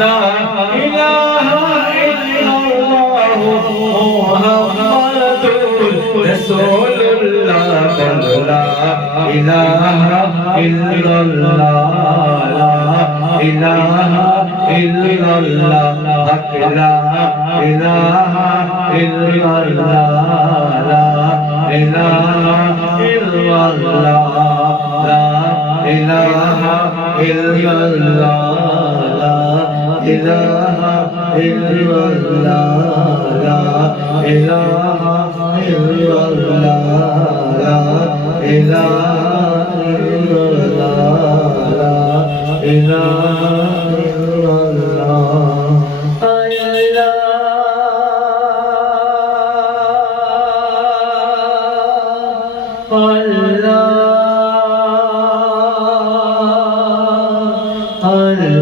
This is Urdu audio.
لا إله إلا الله محمد رسول الله لا إله إلا الله لا إله إلا الله حق لا إله إلا الله لا إله إلا الله لا إله إلا الله إله إلا الله لا إله إلا الله لا إله إلا الله لا إله إلا الله Allah